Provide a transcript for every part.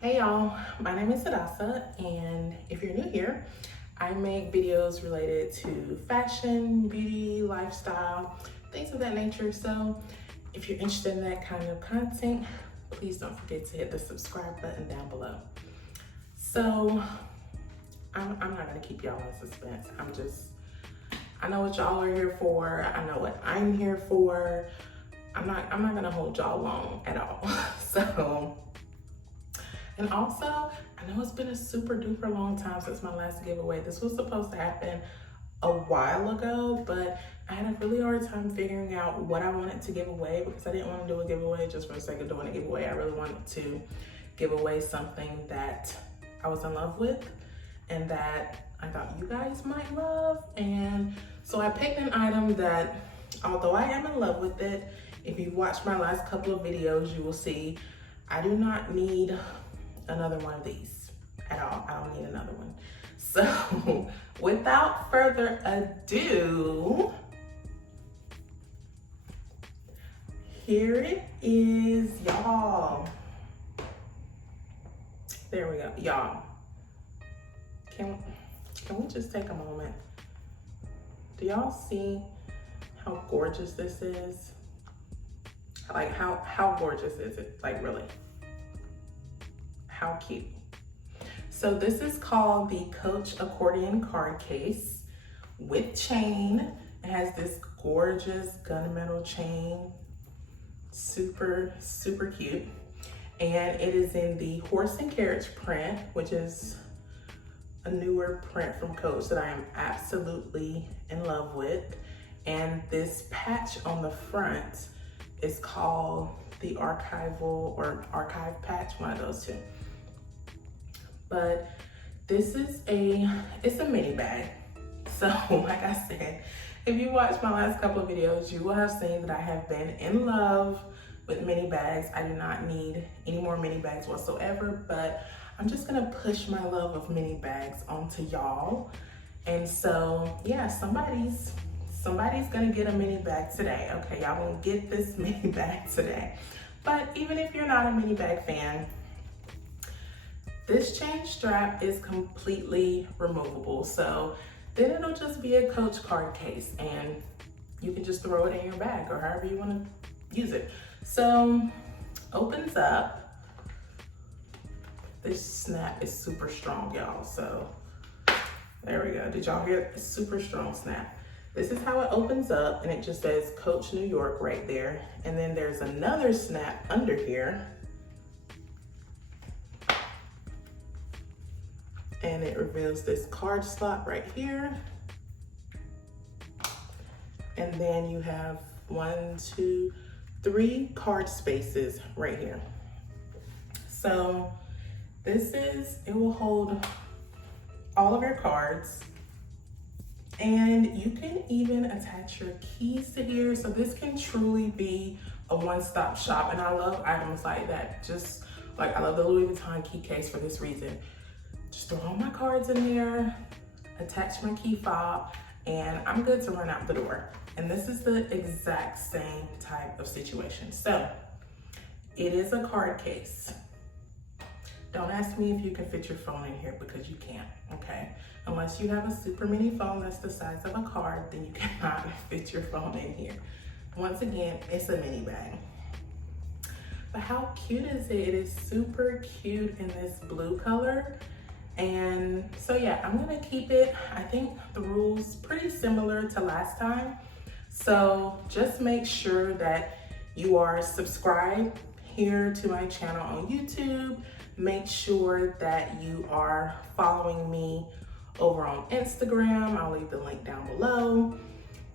Hey y'all, my name is Sadasa, and if you're new here, I make videos related to fashion, beauty, lifestyle, things of that nature. So if you're interested in that kind of content, please don't forget to hit the subscribe button down below. So I'm not gonna keep y'all in suspense. I know what y'all are here for. I know what I'm here for. I'm not gonna hold y'all long at all. And also, I know it's been a super duper long time since my last giveaway. This was supposed to happen a while ago, but I had a really hard time figuring out what I wanted to give away because I didn't want to do a giveaway just for the sake of doing a giveaway. I really wanted to give away something that I was in love with and that I thought you guys might love. And so I picked an item that, although I am in love with it, if you've watched my last couple of videos, you will see I do not need another one of these at all. I don't need another one. So without further ado, here it is, y'all. There we go, y'all. Can we just take a moment? Do y'all see how gorgeous this is? Like how gorgeous is it? Like really? How cute. So this is called the Coach accordion card case with chain. It has this gorgeous gunmetal chain, super cute. And it is in the horse and carriage print, which is a newer print from Coach that I am absolutely in love with. And this patch on the front is called the archival or archive patch, one of those two. But this is it's a mini bag. So like I said, if you watched my last couple of videos, you will have seen that I have been in love with mini bags. I do not need any more mini bags whatsoever, but I'm just gonna push my love of mini bags onto y'all. And so yeah, somebody's gonna get a mini bag today. Okay, y'all gonna get this mini bag today. But even if you're not a mini bag fan, this chain strap is completely removable. So then it'll just be a Coach card case and you can just throw it in your bag or however you want to use it. So opens up. This snap is super strong, y'all. So there we go. Did y'all hear it? It's super strong snap. This is how it opens up and it just says Coach New York right there. And then there's another snap under here. And it reveals this card slot right here. And then you have 1, 2, 3 card spaces right here. So it will hold all of your cards. And you can even attach your keys to here. So this can truly be a one-stop shop. And I love items like that. Just like I love the Louis Vuitton key case for this reason. Just throw all my cards in there, attach my key fob, and I'm good to run out the door. And this is the exact same type of situation. So it is a card case. Don't ask me if you can fit your phone in here because you can't, okay? Unless you have a super mini phone that's the size of a card, then you cannot fit your phone in here. Once again, it's a mini bag. But how cute is it? It is super cute in this blue color. And so yeah, I'm gonna keep it. I think the rules pretty similar to last time. So just make sure that you are subscribed here to my channel on YouTube. Make sure that you are following me over on Instagram. I'll leave the link down below.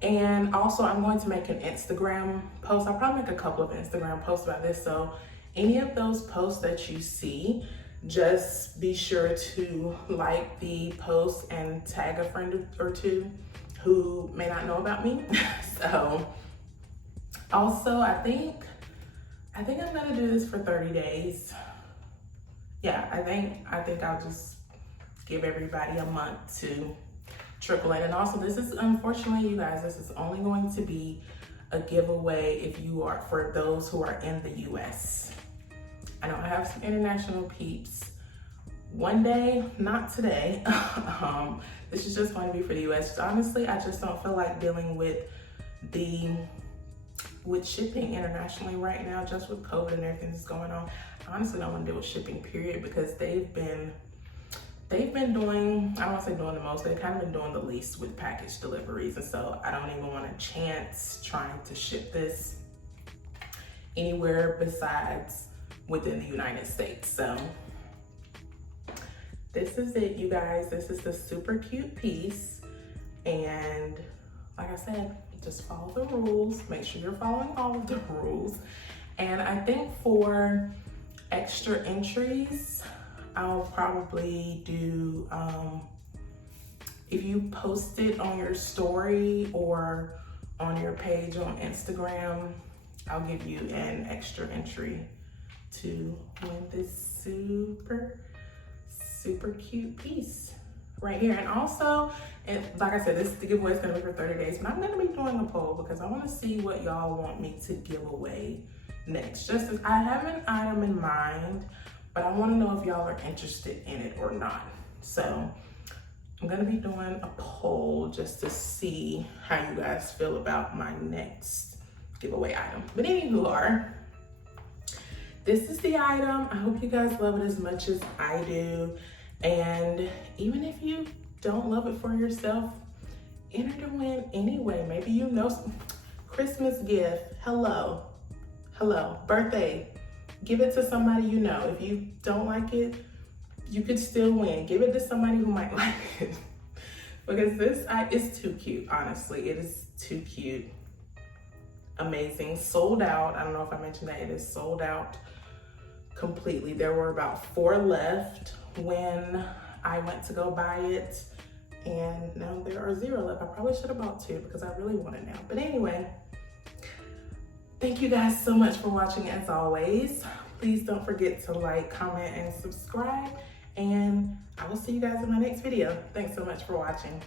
And also I'm going to make an Instagram post. I'll probably make a couple of Instagram posts about this. So any of those posts that you see, just be sure to like the post and tag a friend or two who may not know about me. So also I think I'm gonna do this for 30 days. Yeah, I think I'll just give everybody a month to trickle in. And also this is, unfortunately you guys, this is only going to be a giveaway if you are, for those who are in the US. I know I have some international peeps. One day, not today. This is just going to be for the US. Honestly, I just don't feel like dealing with shipping internationally right now, just with COVID and everything that's going on. I honestly don't want to deal with shipping, period, because they've been doing, I don't want to say doing the most, they've kind of been doing the least with package deliveries. And so I don't even want a chance trying to ship this anywhere besides within the United States. So this is it, you guys. This is the super cute piece. And like I said, just follow the rules. Make sure you're following all of the rules. And I think for extra entries, I'll probably do, if you post it on your story or on your page on Instagram, I'll give you an extra entry to win this super cute piece right here. And also, and like I said, the giveaway is gonna be for 30 days, but I'm gonna be doing a poll because I wanna see what y'all want me to give away next. Just as I have an item in mind, but I wanna know if y'all are interested in it or not. So I'm gonna be doing a poll just to see how you guys feel about my next giveaway item. But anywho, this is the item. I hope you guys love it as much as I do. And even if you don't love it for yourself, enter to win anyway. Maybe you know some Christmas gift. Hello, birthday. Give it to somebody you know. If you don't like it, you could still win. Give it to somebody who might like it. Because this is too cute, honestly. It is too cute. Amazing. Sold out. I don't know if I mentioned that. It is sold out completely. There were about 4 left when I went to go buy it, and now there are 0 left. I probably should have bought 2 because I really want it now. But anyway, thank you guys so much for watching as always. Please don't forget to like, comment, and subscribe, and I will see you guys in my next video. Thanks so much for watching.